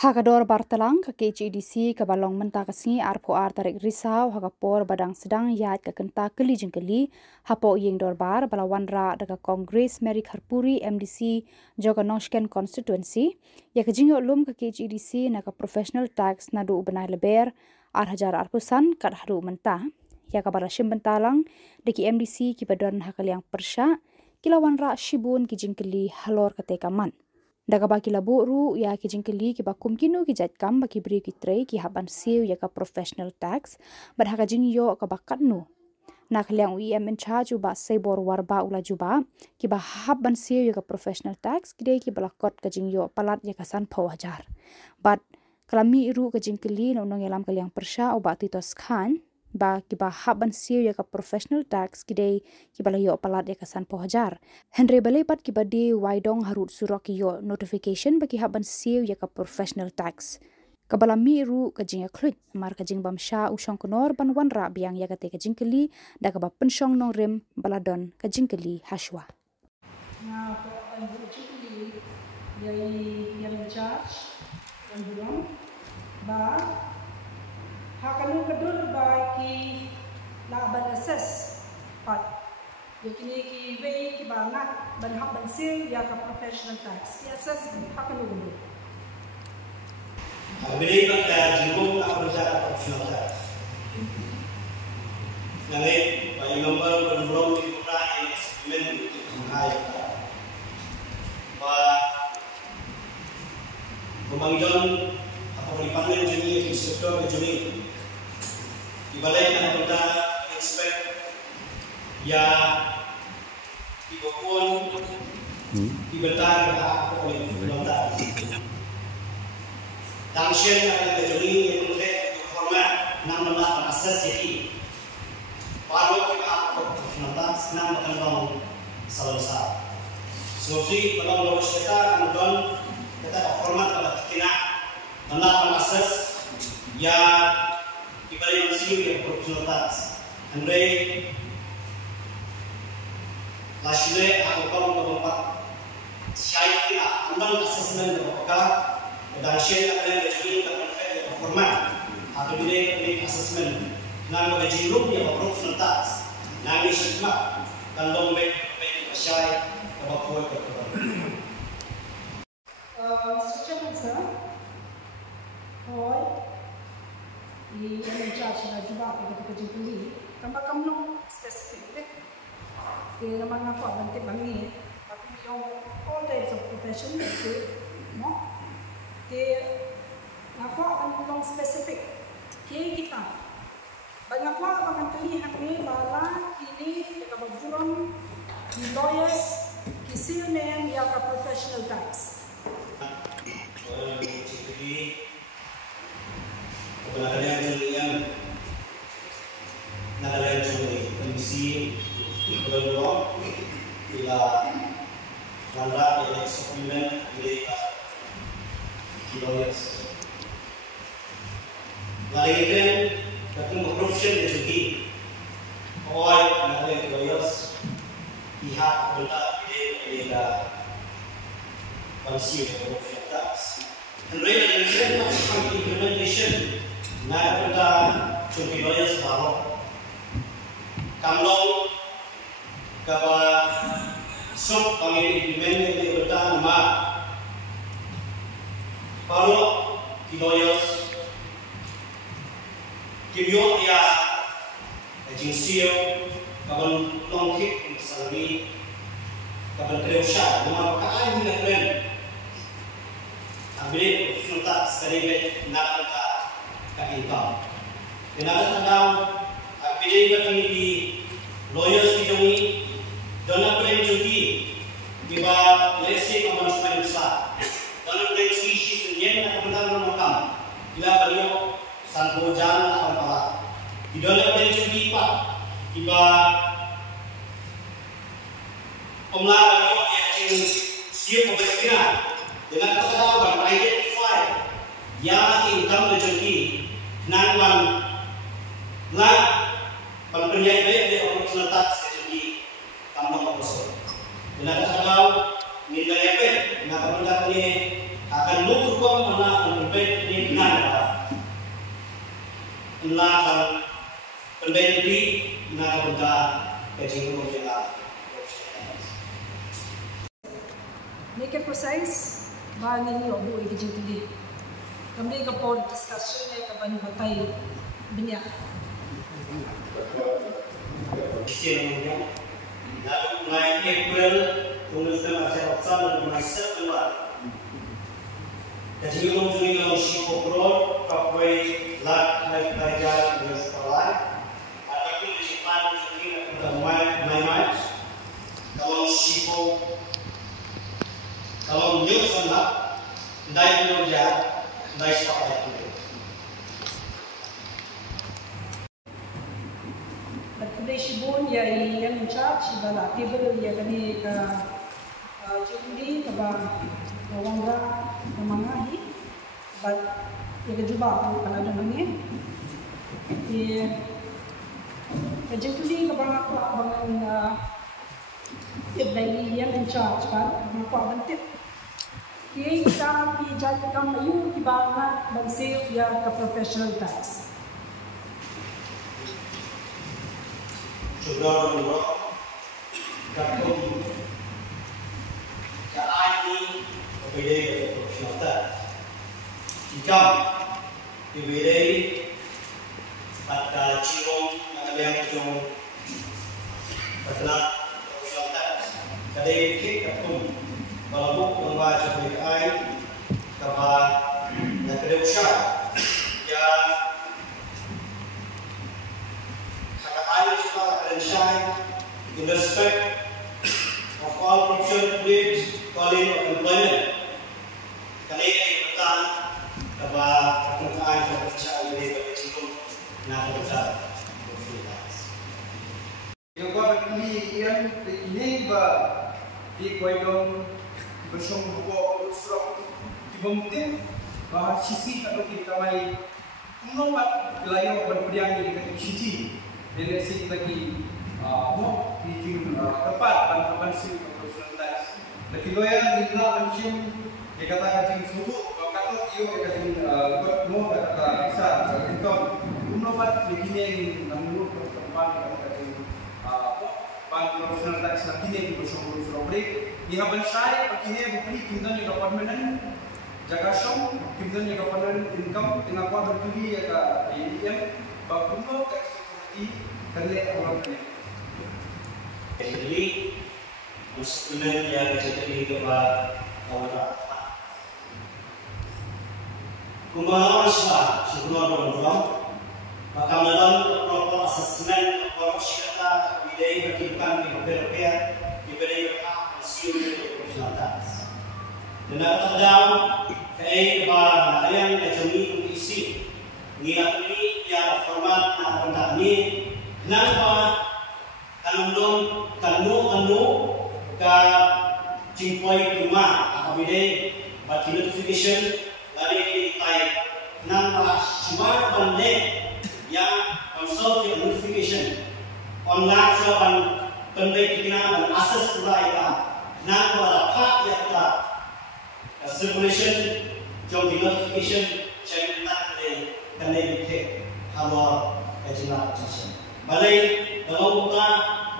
Hakador bartalang ke KCDC ke balong mentah kesini arpo tarik risau hakapor badang sedang yat ke kenta keli jengkeli hapo yeng dorbar balawan ra daga Kongres Mary Harpuri MDC joga Noshken constituency ya ke jingyo lum ke KCDC na ke professional tax nadu ubenai leber hajar arpusan kat haru mentah ya ke barashim bentalang deki MDC ki badon hakaliang persya kilawan ra shibun ki jengkeli halor ketekaman. Daga baki labu ru ya ki jingkeli ki bakum kinu ki jat kam baki beri ki trei ki haban Siew ya ka professional tax bad haka jing yo ka bakat nu nak liang UIM in charge ba sebor warba ula juba ki ba haban Siew ya ka professional tax ki dei ki balakot ka jing yo palat ya ka san pawajar bad kalami ru ka jingkeli no nong elam kaliang persya oba titos khan ba ki ba haban Siew ya ka professional tax ki dei ki balayo palat ya kasan pohajar Henry Balei pat ki badi Waidong harut surok yo notification ba ki haban Siew ya ka professional tax kabala mi ru ka jinga klut mar ka jing bam sha usong konor ban wan ra biang ya ka te ka jingkeli da ka ba pensyong nong rem baladon ka jingkeli haswa na ko ang jingkeli yang charge ang bulong ba hakalu kedul bagi laban assess pat yakini ki way ki bangat ban hak ban Siew ya ka professional tax ki assess hakalu kedul Balei ka jingkong ka professional tax ngalai bai nomor belum dikurai eksperimen untuk mengai ba pemanggilan apa dipanggil jenis instruktur jenis di Balei nak kita expect ya dibukun dibentar apa oleh pemerintah. Tangsian akan terjadi yang boleh format nama asas jadi. Baru kita pemerintah senang mengenal selesai. Sosi kalau lulus kita kemudian kita format pada kita nama asas ya Balei Siew yang professional tax. Andai lasile aku kalau berempat syait kita ambil assessment berapa dan syait akan jadi kita format atau bila assessment nama gaji room yang professional tax. Nama syikmat dan lombek syait berapa berapa. Secara sah, di charge na juga kita jingkeli tambah kamu spesifik di nama ngaku nanti bangi aku yang all types of profession no di ngaku akan spesifik kita banyak orang akan terlihat ni bala ini kita berjuang di lawyers Siew name ya ka professional tax Pengadaan yang nagalayan sa komisi kedua bila randa yang supplement mereka lawyers. Lainnya katong profession eduki oy nagalayan lawyers pihak benda mereka Siew professional tax. And really, implementation na kita cuci lawyers baru. Kamlong kaba sub kami implement itu betul ma. Baru di lawyers kimyo ya Siew kaban longkik misalnya kaban kreusha nama kain ni keren. Ambil professional tax sekali nak kita income. Kenapa kadang apabila kami di lawyers di sini, dana boleh cuti, tiba lesi kemanfaatan besar. Dana boleh cuti senyum nak kemenangan makam. Bila beliau sangat jalan akan palat. Di dana boleh cuti pak, tiba pemelayan beliau yang Siew profesional. Dengan ketahuan identify yang income bercuti nangwan lah penpenyai baik di professional tax bercuti tambah kosong. Dengan ketahuan nilai apa? Nak pendapat ini akan lupa mana jumlah peneliti nak benda kajian Khuborjylla. Make it precise, bahan ini obu kajian tinggi. Kami kapon discussion yang kapan batai banyak. Lalu mulai April, kemudian masih Oktober dan mulai September. Jadi Juni kalau Khubor, pakai lat pelajar di sekolah, ataupun di depan mungkin kita main. Kalau Shillong, kalau New Samla, dari kerja, dari sekolah itu. Shillong yang in charge adalah table yang kami jadi kepada wangra memangahi, but yang kedua aku kalau ada mana, jadi kepada aku abangan table yang in charge kan, aku abangan tip. Kita jadi kami kita bangat bersih ya ke professional tax. Sudah menurut kartu cara ini berbeda profesional. Jika berbeda pada Shillong ada yang jauh adalah profesional. Jadi kita kartu kalau membaca berkait kabar dan kedewasaan yang in respect of all professional grades, calling of employment. Kanina yung batang kaba kapuntaan sa professional grade of Shillong na kapatid. Yung pagkili yan, inig ba di Waidong bersong buko usrok dibomtin bahwa sisi atau kita mai menolak wilayah berperiang di dekat sisi dari sisi lagi mo di tempat ban sih profesional tax. Lagi loyal di dalam mesin dikatakan sing subuh kalau iyo dikatakan buat mo kata bisa income menolak begini namun tempat dikatakan ban profesional tax lagi ni bersong usrok Ihaban saya begini bukti timdan yang departemen jaga song timdan yang departemen income tengah kuat bertubi ya ka IM bakuno teknologi kerja orang ni. Jadi muslimin yang jadi kepada orang. Khuborjylla sebelum berjuang maka dalam proper assessment Khuborjylla bidai berkipan di beberapa diberi Siew profesionalitas. Dan terdalam kaya kepada kalian kecumi isi niat ini yang format nak benda ini kenapa kanu ke cimpoi rumah apabila buat notification dari type kenapa cuma benda yang consult notification online soal benda kita akses pula itu nak berapa ya kita circulation jom notification check nak kena dicek kalau ejima position. Balei kalau kita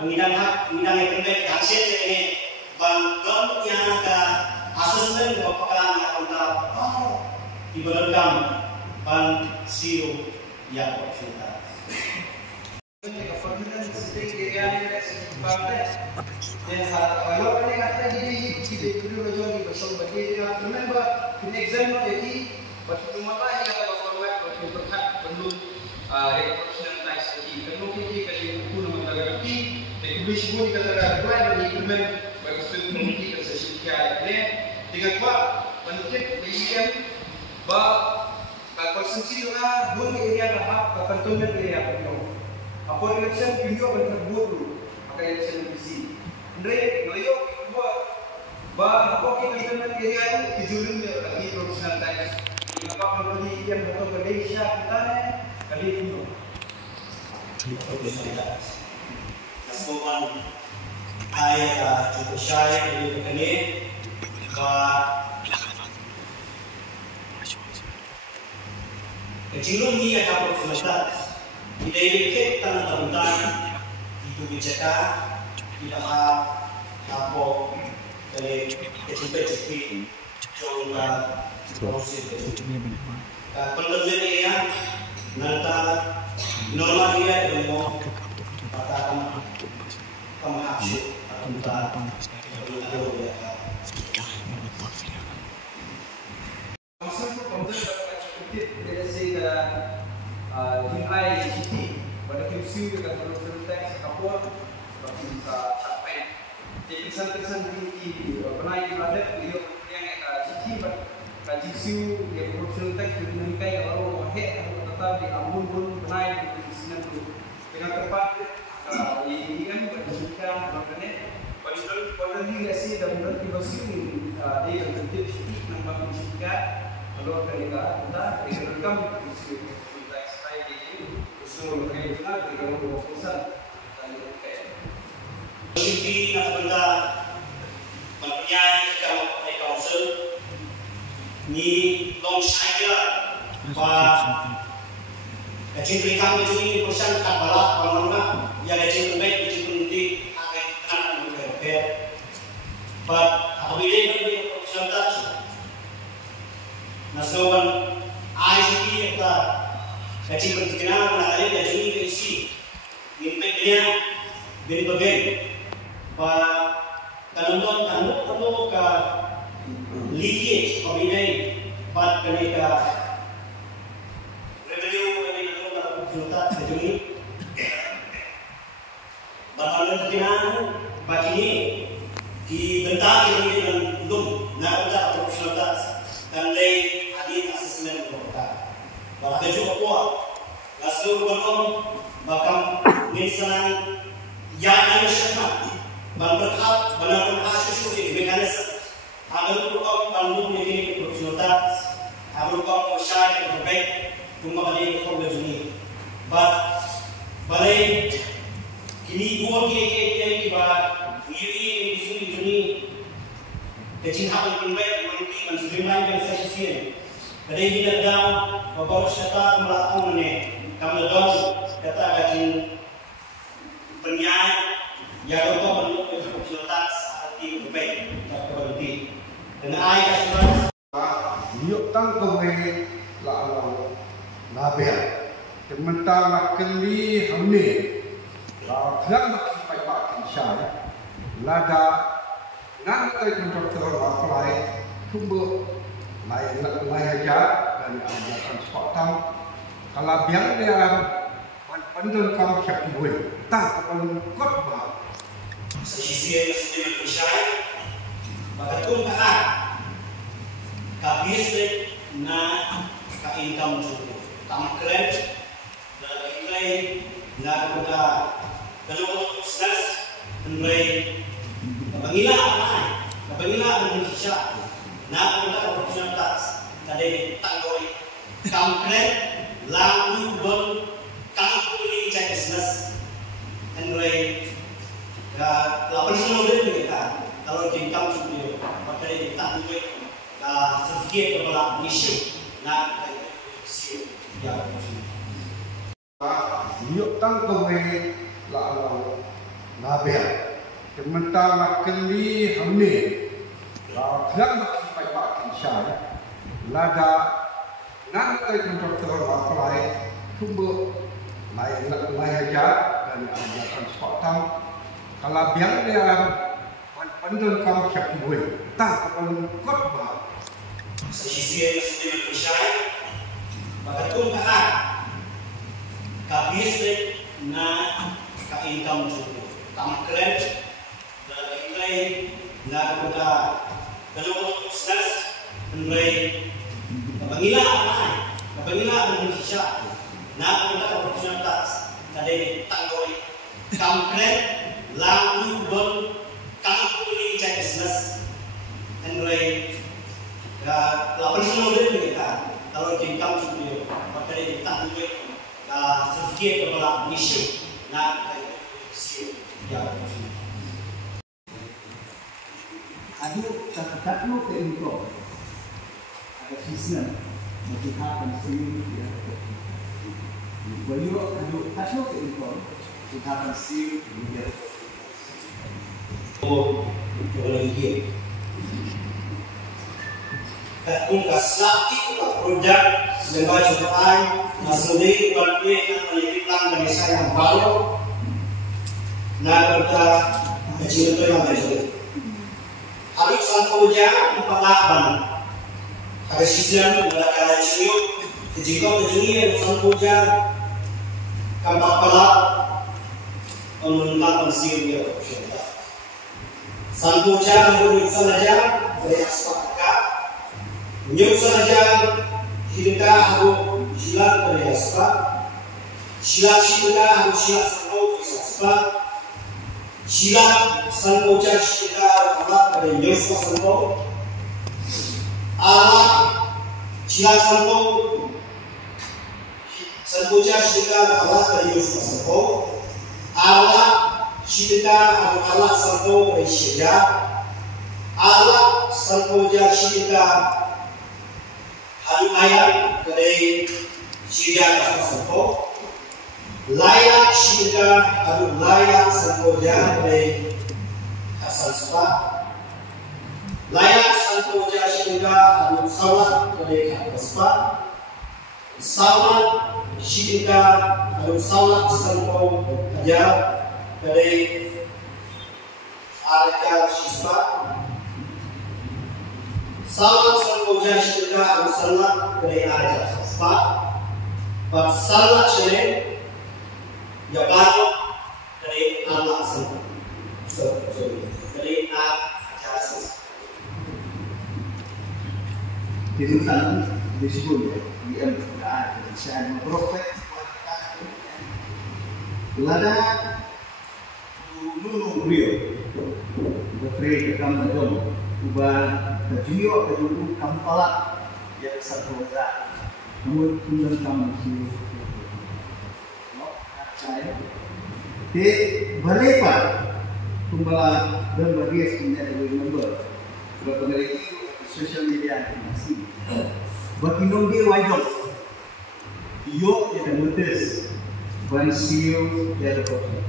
mengidang hak mengidang yang terbaik hasil ini bangkang yang ke assessment apakah nak kita diberikan ban Siew yang positif. Remember, in exam jadi bercuma lah yang ada format berkat belum profesional tax jadi kalau kita kasi buku nama tagapi teknologi semua dikatakan dua dari implement bagi teknologi dan sesiapa ini dengan kuat menurut IM bah konsumsi juga dua area dah kantonmen area penuh apa election video berterbuat dulu maka election bisi Andre loyo buat bah apa kita kantonmen area itu dijulung lagi profesional tax apa menurut IM atau Malaysia kita kali itu Nasopan ay cukup syai di begini Shillong ni ada profesional Idai tanah tabutan itu bicara tidak apa dari kecil-kecil coba proses penelitian ia nanti normal dia dengan katakan pemahaman pada Siew dengan produsen teks Khubor bagi capai. Jadi kesan-kesan di penai ibadat beliau yang cici kaji Siew yang produsen teks di Meghalaya kalau head atau tetap di ambun pun penai di sini tu dengan tepat ini kan berdasarkan maknanya pada diri sih dan berarti Siew dia yang tertib cici nampak musika kalau dari kita rekam Siew teks saya di semua kaitan dengan urusan Hindi na benda mempunyai council ni long saya pa kecil kami ini perusahaan tak balak kalau nak yang kecil baik kecil nanti akan kenal mereka but apabila mereka perusahaan tak nasawan ICT kita kecil berkenal dengan ada jadi isi impactnya berbagai kalau ka leakage pabinay pat kanita revenue kani na resulta sa juni batalan tinan bakini di bentang ini dengan belum na ada resulta dan lay adin assessment ko ta baka juga kuat langsung belum bakam minsan yang syarah berhak benar-benar sesuai mekanisme agar kau bantu ini profesional agar kau usaha yang terbaik cuma bagi kau berjuni balai kini gua ke kiba ini di sini kecil hal yang baik nanti menstreamline dan sesian pada ini dalam beberapa syata melakukan ini kami dong kata akan penyanyi yang kau perlu konsultasi seperti berbaik berhenti dengan air kasuran. Yuk tang kawai lalu naber. Sementara nak keli hamil, kerana kita pakai syar, lada nak kita kontrol apply, Khubor lain aja dan ada transportan. Kalau biang dia pandang kamu siap buat, tak kalau kot bah. Sisi yang sedang berusaha, maka kumpulan kabis na ka-income juga, tamkren na ikay na kuda kalau stres mengenai kebangilaan Indonesia na kuda opportunitas tadi tanggoi tamkren lalu don kampuni cek business mengenai lapan semua mereka kalau di kampung itu pada di tahun itu sedikit beberapa isu nak Siew ya. Yuk tang kawai lalu naber. Sementara nak keli hamil, kerana kita pakai syar, lada nak kita kontrol apply, Khubor lain aja dan ada transportan. Kalau biang dia pandang kamu siap buat, tak kalau kot bah. Sisi yang sedang berusaha, maka kumpulan kabis na ka-income juga, tamkren na ikay na kuda kalau stres mengenai kebangilaan Indonesia na kuda opportunitas tadi tanggoi tamkren lalu don kampuni cek business mengenai lapan semua mereka kalau di kampung itu pada di tahun itu sedikit beberapa isu nak Siew ya. Aduh, tak lu ke info ada season mesti akan sini ya. Beliau aduk kasih ke impor, kita akan Siew kemudian. Lagi. Kung kaslaki ko produk sebagai cobaan masudi kuatnya yang menyebutkan bagi saya baru na berta kecil itu yang terjadi. Habis sampai jam pengalaman ada sisian ada Shillong jika terjadi sampai jam kampak pelak menentang Siew dia sampai jam berikut saja dari aspek Nyuk saja kita harus silap dari aspa, silap kita harus silap sangkau dari aspa, silap sangkau jas kita alat dari nyuk sangkau, alat silap sangkau jas kita alat dari nyuk sangkau, alat kita alat sangkau dari syedah, alat sangkau jas kita ayat dari syiar sampo layak syiar atau layak sampoja dari asal spa layak sampoja syiar atau salat dari spa salat syiar atau salat sampo aja dari arca spa salat sampoja syiar atau salat dari arca spa bab salat syiar ya baru dari anak sampo dari arca spa Tinutang disebut ya di Al-Quran saya memprofet lada dulu beliau berkreat kamu dong ubah video kedua kampalak yang satu namun kemudian kamu sih saya di Balei pak kumbala dan bagi sebenarnya dari member berpengaruh social media masih bagi Nongdie Waidong iyo yang notice ban Siew yang terkait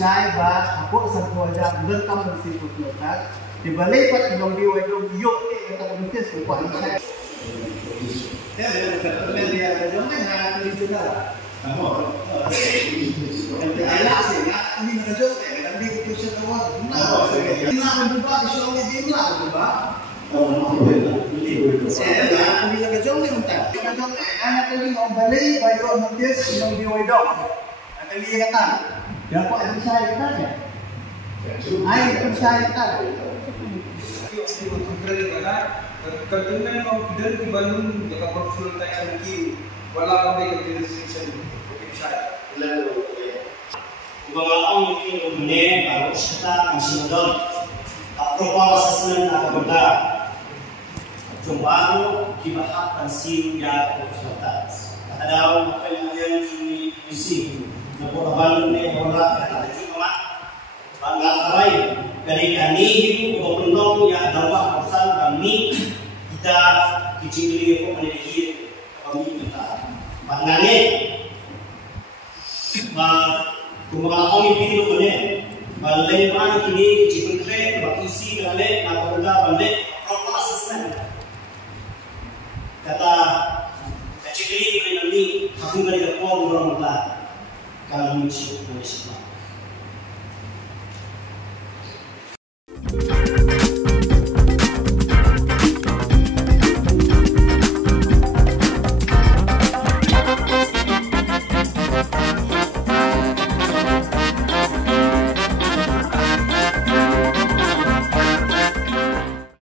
saya bah aku satu aja dan kamu mesti berkata di Balei pak Nongdie Waidong iyo yang terkait supaya saya dia jangan hanya di juga kamu ada sih ya ini kerja tapi itu semua ini membuka Shillong di Samla juga saya ini kerja ni entah kerja anak tadi mau Balei Waidong Nongdie Waidong tadi kata yang kok ada saya kata ai saya kata Terdengar kalau dan di Bandung jika profil teks lagi wala kami ke restriction mungkin saya lalu mengalami mungkin dunia kalau kita masih modal approval assessment akan berda coba dibahas dan Siew ya terus ada apa yang di misi negara Bandung ni orang ada juga bangga lain dari NEHU atau yang dapat asal kami kita kecil ko panilihi kami kita panane kumbaga kami pinto ko ne balay man kini kecil tre bakisi kale napunta bande assessment kata kecil ini kami aku dari ko orang mata kalau misi